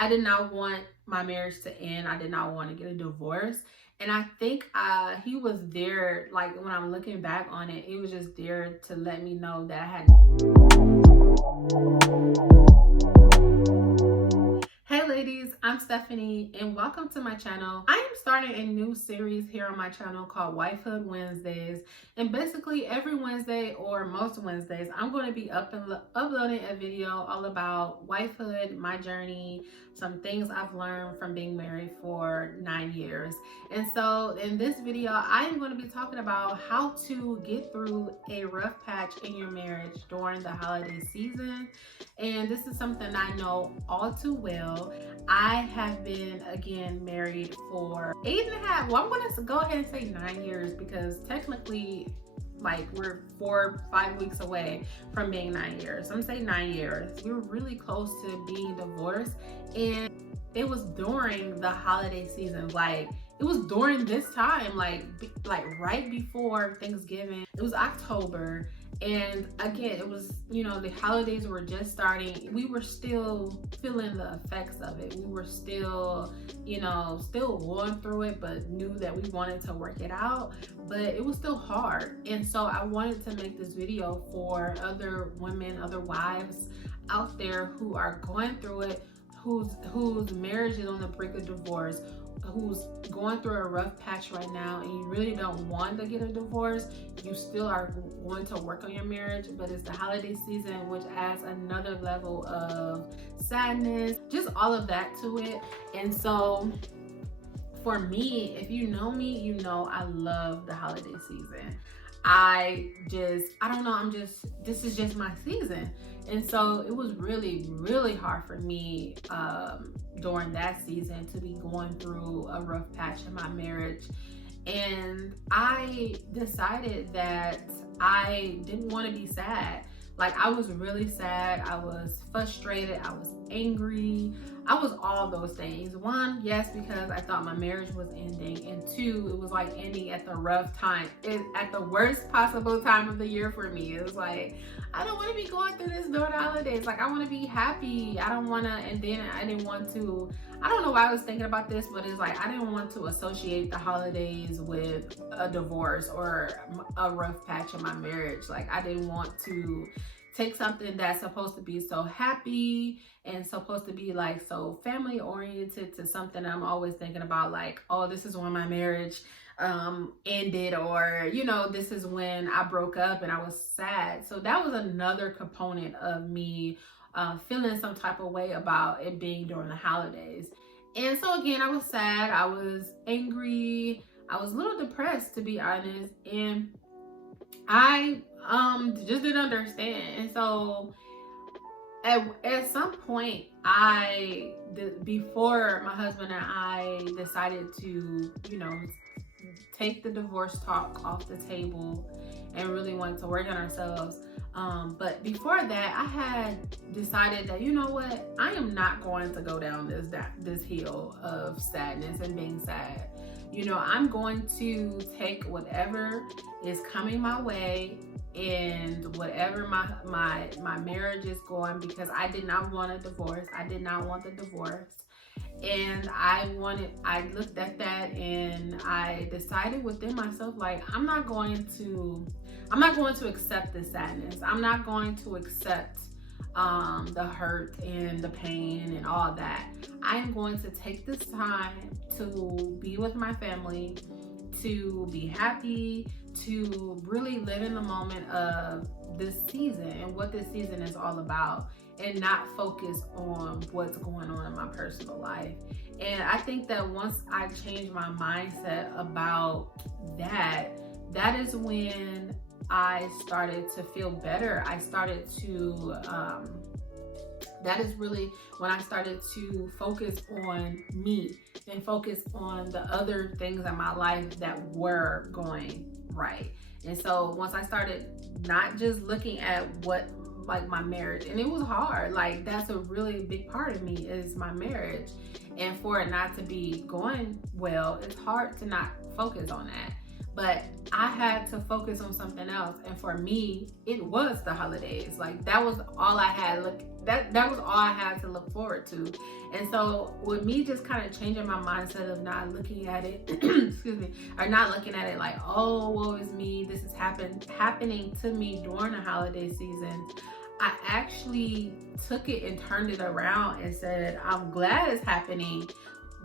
I did not want my marriage to end. I did not want to get a divorce. And I think he was there, like when I'm looking back on it, he was just there to let me know that I had. Hey ladies, I'm Stephanie and welcome to my channel. I am starting a new series here on my channel called Wifehood Wednesdays. And basically every Wednesday or most Wednesdays, I'm going to be uploading a video all about wifehood, my journey, some things I've learned from being married for 9 years. And so in this video, I am going to be talking about how to get through a rough patch in your marriage during the holiday season. And this is something I know all too well. I have been, again, married for 8.5, well, I'm going to go ahead and say 9 years because technically, like, we're 4-5 weeks away from being 9 years. So I'm saying 9 years. We were really close to being divorced, and it was during the holiday season. Like, it was during this time, like right before Thanksgiving. It was October. And again, it was, the holidays were just starting. We were still feeling the effects of it. We were still, still going through it, but knew that we wanted to work it out. But it was still hard. And so I wanted to make this video for other women, other wives out there who are going through it, whose marriage is on the brink of divorce, who's going through a rough patch right now, and you really don't want to get a divorce. You still are going to work on your marriage, but it's the holiday season, which adds another level of sadness, just all of that to it. And so for me, if you know me, you know I love the holiday season. I don't know, this is just my season. And so it was really, really hard for me during that season to be going through a rough patch in my marriage. And I decided that I didn't want to be sad. Like, I was really sad. I was frustrated. I was angry. I was all those things. One, yes, because I thought my marriage was ending. And two, it was like ending at the rough time. At the worst possible time of the year for me. It was like, I don't want to be going through this during the holidays. Like, I want to be happy. I don't want to, and then I didn't want to, I don't know why I was thinking about this, but it's like, I didn't want to associate the holidays with a divorce or a rough patch in my marriage. Like, I didn't want to take something that's supposed to be so happy and supposed to be like so family oriented to something I'm always thinking about, like, oh, this is when my marriage ended, or this is when I broke up and I was sad. So that was another component of me feeling some type of way about it being during the holidays. And so again, I was sad, I was angry, I was a little depressed, to be honest, and I just didn't understand. And so at some point, before my husband and I decided to, take the divorce talk off the table and really wanted to work on ourselves. But before that, I had decided that, you know what, I am not going to go down this hill of sadness and being sad. I'm going to take whatever is coming my way and whatever my marriage is going, because I did not want a divorce. I did not want the divorce. And I looked at that and I decided within myself, like, I'm not going to accept the sadness. I'm not going to accept the hurt and the pain and all that. I'm going to take this time to be with my family, to be happy, to really live in the moment of this season and what this season is all about, and not focus on what's going on in my personal life. And I think that once I changed my mindset about that is when I started to feel better. That is really when I started to focus on me and focus on the other things in my life that were going right. And so once I started not just looking at what, like, my marriage, and it was hard, like, that's a really big part of me is my marriage, and for it not to be going well, it's hard to not focus on that. but I had to focus on something else. And for me, it was the holidays. Like that was all I had that was all I had to look forward to. And so with me just kind of changing my mindset of not looking at it, excuse me, or not looking at it like, oh, woe is me, this is happening to me during the holiday season. I actually took it and turned it around and said, I'm glad it's happening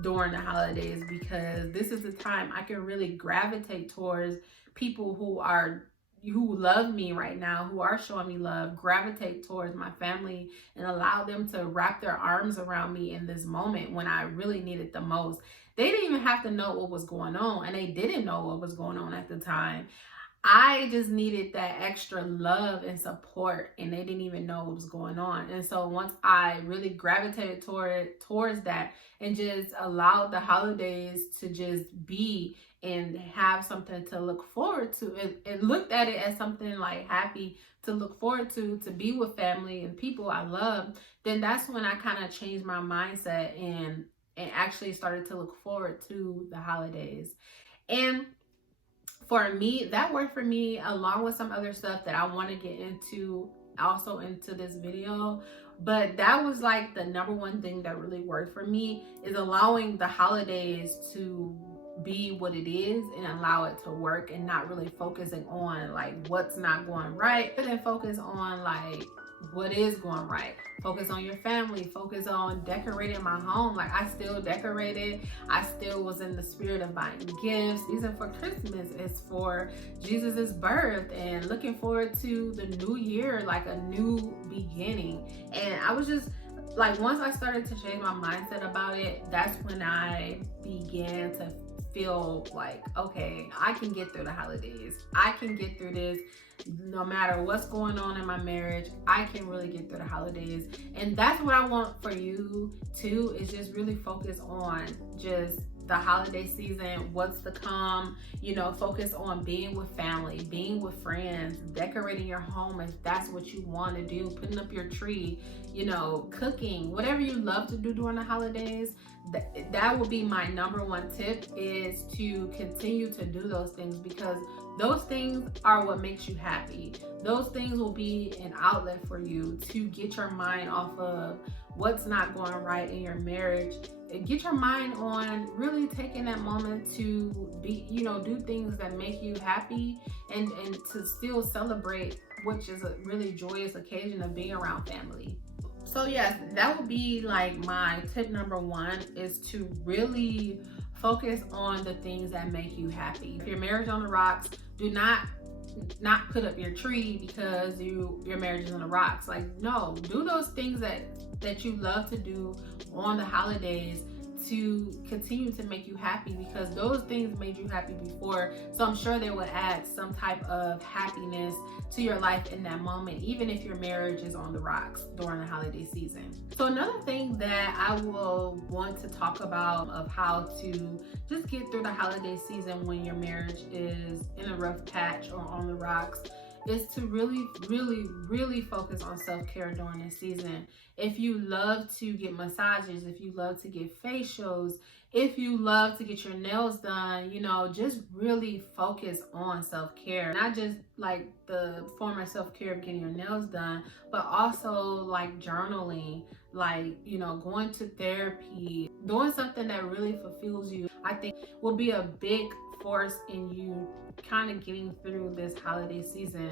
during the holidays, because this is the time I can really gravitate towards people who love me right now, who are showing me love, gravitate towards my family and allow them to wrap their arms around me in this moment when I really need it the most. They didn't even have to know what was going on, and they didn't know what was going on at the time. I just needed that extra love and support, and they didn't even know what was going on. And so once I really gravitated towards that and just allowed the holidays to just be and have something to look forward to, and looked at it as something like happy to look forward to be with family and people I love, then that's when I kind of changed my mindset and actually started to look forward to the holidays. And for me, that worked for me, along with some other stuff that I want to get into also into this video. But that was like the number one thing that really worked for me, is allowing the holidays to be what it is and allow it to work, and not really focusing on like what's not going right, but then focus on like what is going right. Focus on your family, focus on decorating my home. Like I still decorated, I still was in the spirit of buying gifts. Season for Christmas is for Jesus's birth, and looking forward to the new year, like a new beginning. And I was just like, once I started to change my mindset about it, that's when I began to feel like, okay, I can get through the holidays. I can get through this. No matter what's going on in my marriage, I can really get through the holidays. And that's what I want for you too, is just really focus on just the holiday season, what's to come, focus on being with family, being with friends, decorating your home if that's what you want to do, putting up your tree, cooking, whatever you love to do during the holidays. That will be my number one tip, is to continue to do those things, because those things are what makes you happy. Those things will be an outlet for you to get your mind off of what's not going right in your marriage, and get your mind on really taking that moment to be, do things that make you happy, and to still celebrate, which is a really joyous occasion of being around family. So yes, that would be like my tip number one, is to really focus on the things that make you happy. If your marriage on the rocks, do not put up your tree because your marriage is on the rocks. Like, no, do those things that you love to do on the holidays to continue to make you happy, because those things made you happy before. So I'm sure they would add some type of happiness to your life in that moment, even if your marriage is on the rocks during the holiday season. So another thing that I will want to talk about of how to just get through the holiday season when your marriage is in a rough patch or on the rocks, is to really focus on self-care during this season. If you love to get massages, if you love to get facials, if you love to get your nails done, just really focus on self-care. Not just like the form of self-care of getting your nails done, but also like journaling, like, going to therapy, doing something that really fulfills you, I think will be a big force in you kind of getting through this holiday season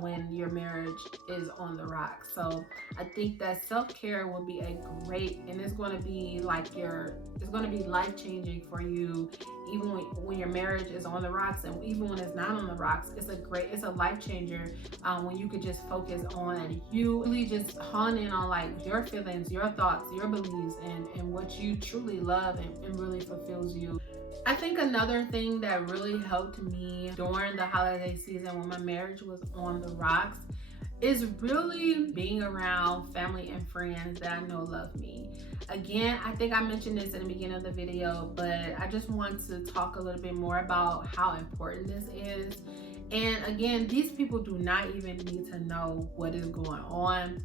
when your marriage is on the rocks. So I think that self-care will be a great, and it's going to be like it's going to be life-changing for you, even when your marriage is on the rocks, and even when it's not on the rocks. It's a life changer when you could just focus on you, really just hone in on like your feelings, your thoughts, your beliefs, and what you truly love and really fulfills you. I think another thing that really helped me during the holiday season when my marriage was on the rocks is really being around family and friends that I know love me. Again, I think I mentioned this in the beginning of the video, but I just want to talk a little bit more about how important this is. And again, these people do not even need to know what is going on.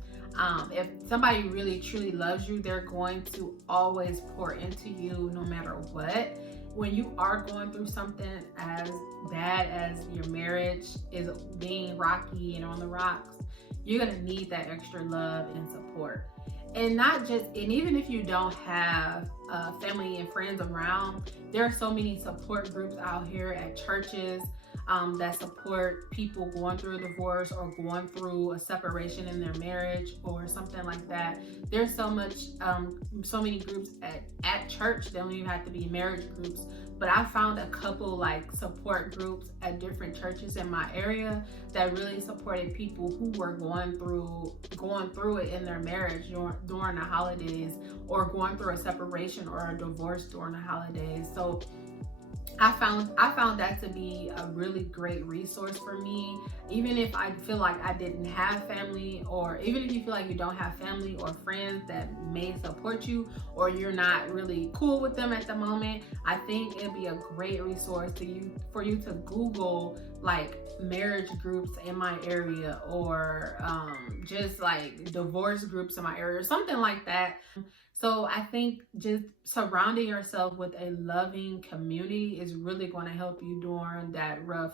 If somebody really truly loves you, they're going to always pour into you no matter what. when you are going through something as bad as your marriage is being rocky and on the rocks, you're gonna need that extra love and support. And not just, and even if you don't have family and friends around, there are so many support groups out here at churches that support people going through a divorce or going through a separation in their marriage or something like that. There's so many groups at church. They don't even have to be marriage groups, but I found a couple like support groups at different churches in my area that really supported people who were going through it in their marriage during the holidays, or going through a separation or a divorce during the holidays. So I found that to be a really great resource for me. Even if I feel like I didn't have family, or even if you feel like you don't have family or friends that may support you, or you're not really cool with them at the moment, I think it'd be a great resource for you to Google like marriage groups in my area, or just like divorce groups in my area or something like that. So I think just surrounding yourself with a loving community is really going to help you during that rough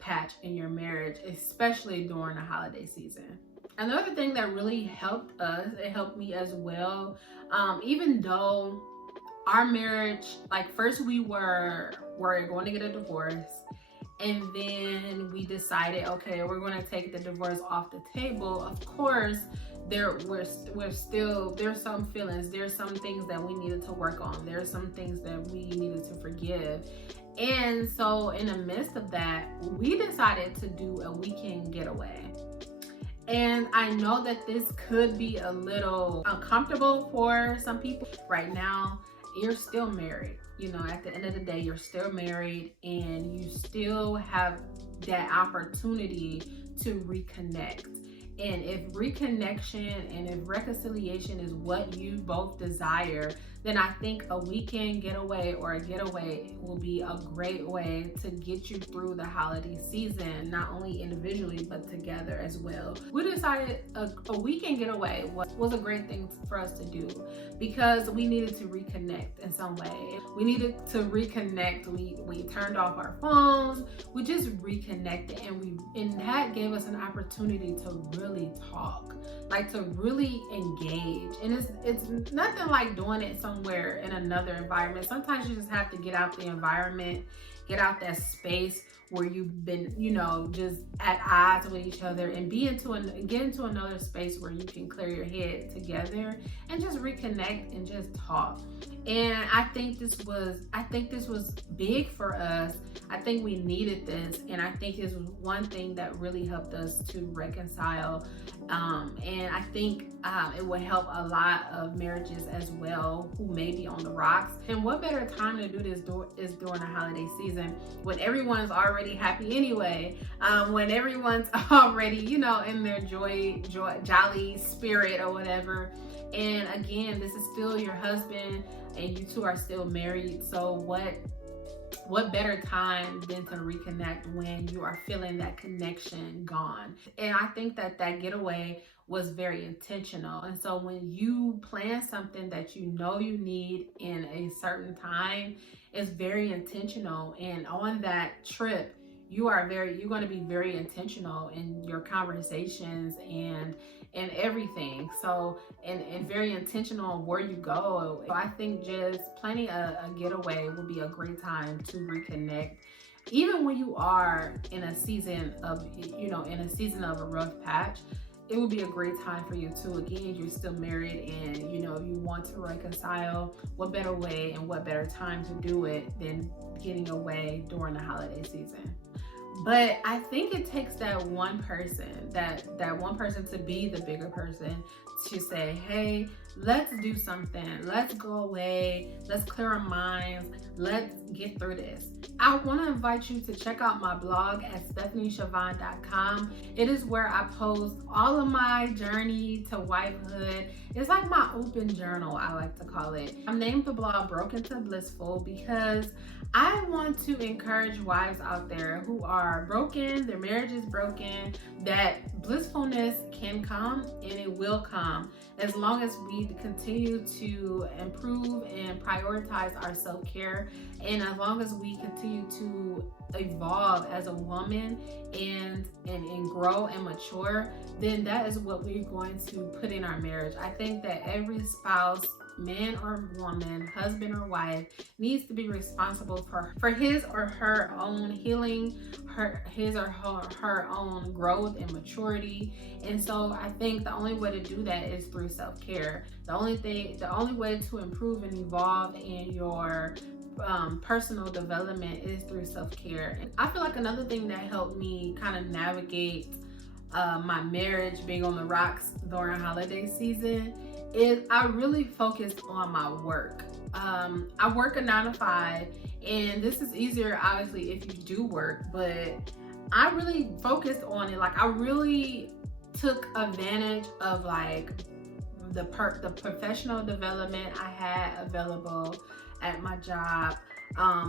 patch in your marriage, especially during the holiday season. Another thing that really helped us, it helped me as well, even though our marriage, like first we were going to get a divorce, and then we decided, okay, we're going to take the divorce off the table. Of course, there's some feelings, there's some things that we needed to work on, there's some things that we needed to forgive. And so in the midst of that, we decided to do a weekend getaway. And I know that this could be a little uncomfortable for some people. Right now, you're still married. You know, at the end of the day, you're still married, and you still have that opportunity to reconnect. And if reconnection and if reconciliation is what you both desire, then I think a weekend getaway or a getaway will be a great way to get you through the holiday season, not only individually, but together as well. We decided a weekend getaway was a great thing for us to do because we needed to reconnect in some way. We needed to reconnect. We turned off our phones. We just reconnected, and that gave us an opportunity to really talk, like to really engage. And it's nothing like doing it somewhere in another environment. Sometimes you just have to get out the environment, get out that space where you've been, just at odds with each other, and get into another space where you can clear your head together and just reconnect and just talk. And I think this was big for us. I think we needed this, and I think this was one thing that really helped us to reconcile. And I think it will help a lot of marriages as well who may be on the rocks. And what better time to do this is during the holiday season, when everyone's already happy anyway, when everyone's already, in their jolly spirit or whatever. And again, this is still your husband, and you two are still married. So what better time than to reconnect when you are feeling that connection gone? And I think that getaway was very intentional. And so when you plan something that you need in a certain time, it's very intentional. And on that trip, you're going to be very intentional in your conversations and everything. So, and very intentional on where you go. So I think just planning a getaway will be a great time to reconnect. Even when you are in a season of a rough patch, it would be a great time for you too. Again, you're still married, and you want to reconcile. What better way and what better time to do it than getting away during the holiday season? But I think it takes that one person to be the bigger person, to say, hey, let's do something. Let's go away. Let's clear our minds. Let's get through this. I want to invite you to check out my blog at stephanieshavon.com. It is where I post all of my journey to wifehood. It's like my open journal, I like to call it. I named the blog Broken to Blissful because I want to encourage wives out there who are broken, their marriage is broken, that blissfulness can come, and it will come as long as we need to continue to improve and prioritize our self-care. And as long as we continue to evolve as a woman and grow and mature, then that is what we're going to put in our marriage. I think that every spouse, man or woman, husband or wife, needs to be responsible for his or her own healing, his or her own growth and maturity. And so I think the only way to do that is through self-care. The only way to improve and evolve in your personal development is through self-care. And I feel like another thing that helped me kind of navigate my marriage being on the rocks during holiday season is I really focused on my work. I work a 9 to 5, and this is easier obviously if you do work, but I really focused on it. Like I really took advantage of like the professional development I had available at my job.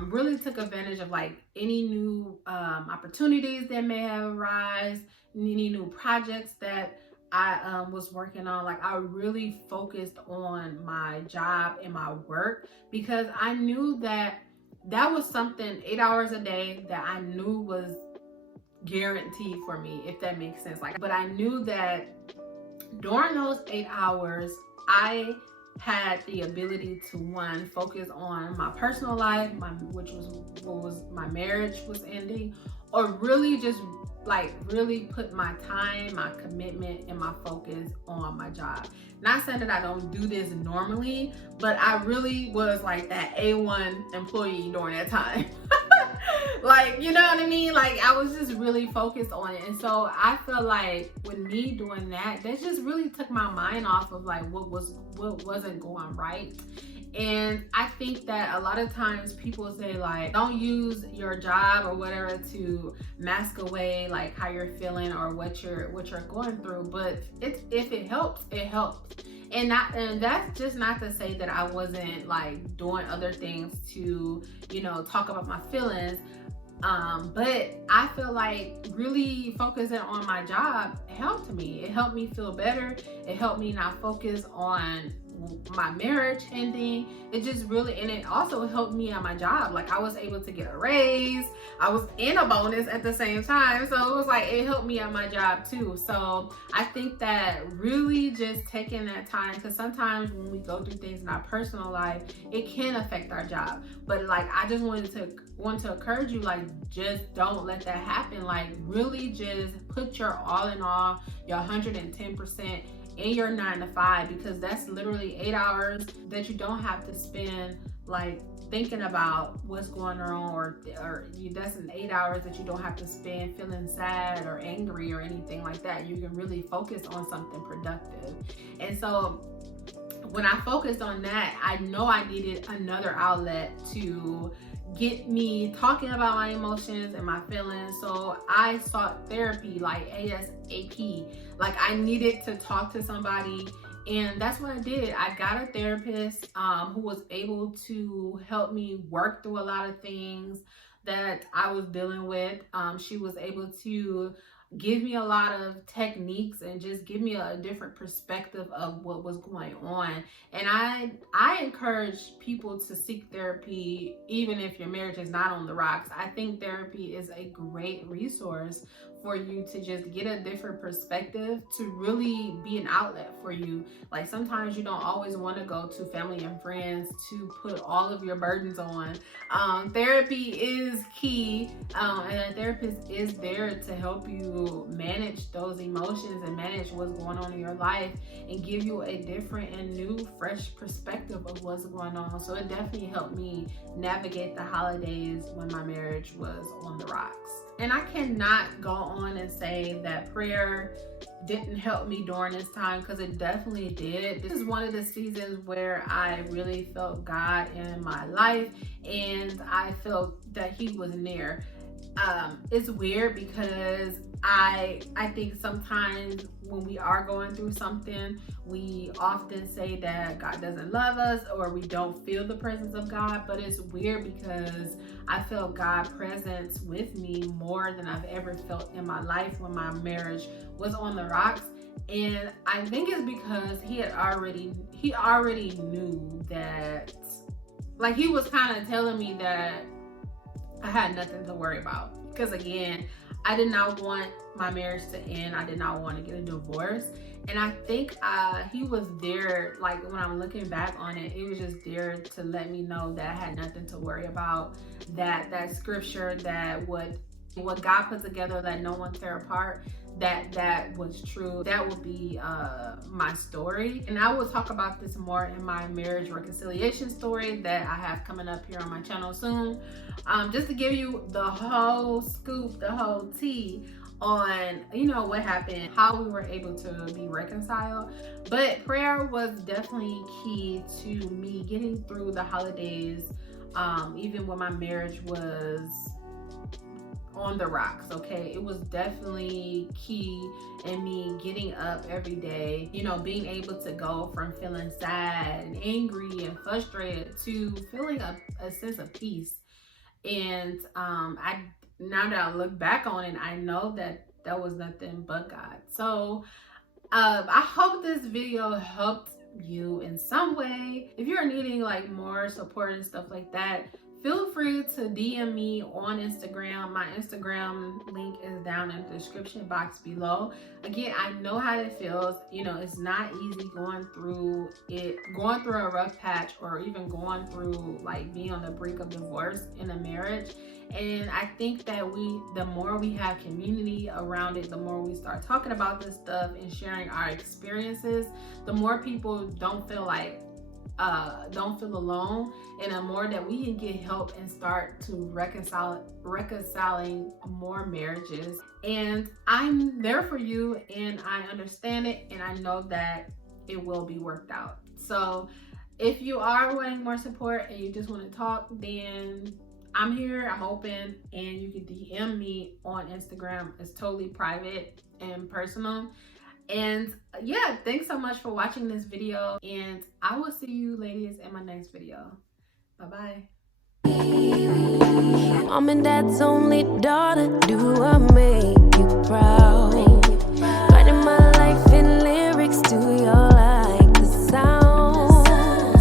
Really took advantage of like any new opportunities that may have arisen, any new projects that I was working on. Like I really focused on my job and my work because I knew that that was something 8 hours a day that I knew was guaranteed for me, if that makes sense. Like, but I knew that during those 8 hours, I had the ability to, one, focus on my personal life, which was my marriage was ending, or really just like really put my time, my commitment, and my focus on my job. Not saying that I don't do this normally, but I really was like that A1 employee during that time. Like, you know what I mean? Like I was just really focused on it. And so I feel like with me doing that just really took my mind off of like what wasn't going right. And I think that a lot of times people say like, don't use your job or whatever to mask away like how you're feeling or what you're going through. But if it helps, it helps. And that's just not to say that I wasn't like doing other things to, you know, talk about my feelings. But I feel like really focusing on my job helped me. It helped me feel better. It helped me not focus on my marriage ending. It just really, and it also helped me at my job. Like I was able to get a raise. I was in a bonus at the same time. So it was like, it helped me at my job too. So I think that really just taking that time, because sometimes when we go through things in our personal life, it can affect our job. But like, I just want to encourage you, like, just don't let that happen. Like really just put your all in all, your 110% in your 9 to 5, because that's literally 8 hours that you don't have to spend like thinking about what's going on, or that's an 8 hours that you don't have to spend feeling sad or angry or anything like that. You can really focus on something productive. And so when I focused on that, I know I needed another outlet to get me talking about my emotions and my feelings. So I sought therapy like ASAP. Like I needed to talk to somebody, and that's what I did. I got a therapist who was able to help me work through a lot of things that I was dealing with. She was able to give me a lot of techniques and just give me a different perspective of what was going on. And I encourage people to seek therapy even if your marriage is not on the rocks. I think therapy is a great resource for you to just get a different perspective, to really be an outlet for you. Like sometimes you don't always want to go to family and friends to put all of your burdens on. Therapy is key, and a therapist is there to help you manage those emotions and manage what's going on in your life and give you a different and new, fresh perspective of what's going on. So it definitely helped me navigate the holidays when my marriage was on the rocks. And I cannot go on and say that prayer didn't help me during this time, because it definitely did. This is one of the seasons where I really felt God in my life, and I felt that He was near. It's weird because I think sometimes when we are going through something, we often say that God doesn't love us or we don't feel the presence of God. But it's weird because I felt God's presence with me more than I've ever felt in my life when my marriage was on the rocks. And I think it's because he already knew that, like, he was kind of telling me that I had nothing to worry about. Because again, I did not want my marriage to end. I did not want to get a divorce. And I think he was there, like when I'm looking back on it, he was just there to let me know that I had nothing to worry about. That scripture, that what God put together, that no one tear apart, that was true. That will be my story, and I will talk about this more in my marriage reconciliation story that I have coming up here on my channel soon. Just to give you the whole scoop, the whole tea on, you know, what happened, how we were able to be reconciled. But prayer was definitely key to me getting through the holidays, even when my marriage was on the rocks. Okay, it was definitely key in me getting up every day, you know, being able to go from feeling sad and angry and frustrated to feeling a sense of peace. And I now that I look back on it, I know that that was nothing but God. So I hope this video helped you in some way. If you're needing like more support and stuff like that, feel free to DM me on Instagram. My Instagram link is down in the description box below. Again, I know how it feels. You know, it's not easy going through a rough patch, or even going through like being on the brink of divorce in a marriage. And I think that the more we have community around it, the more we start talking about this stuff and sharing our experiences, the more people don't feel alone, and the more that we can get help and start to reconciling more marriages. And I'm there for you, and I understand it, and I know that it will be worked out. So if you are wanting more support and you just want to talk, then I'm here, I'm open, and you can DM me on Instagram. It's totally private and personal. And yeah, thanks so much for watching this video, and I will see you ladies in my next video. Bye bye. Mom and dad's only daughter, do amazing.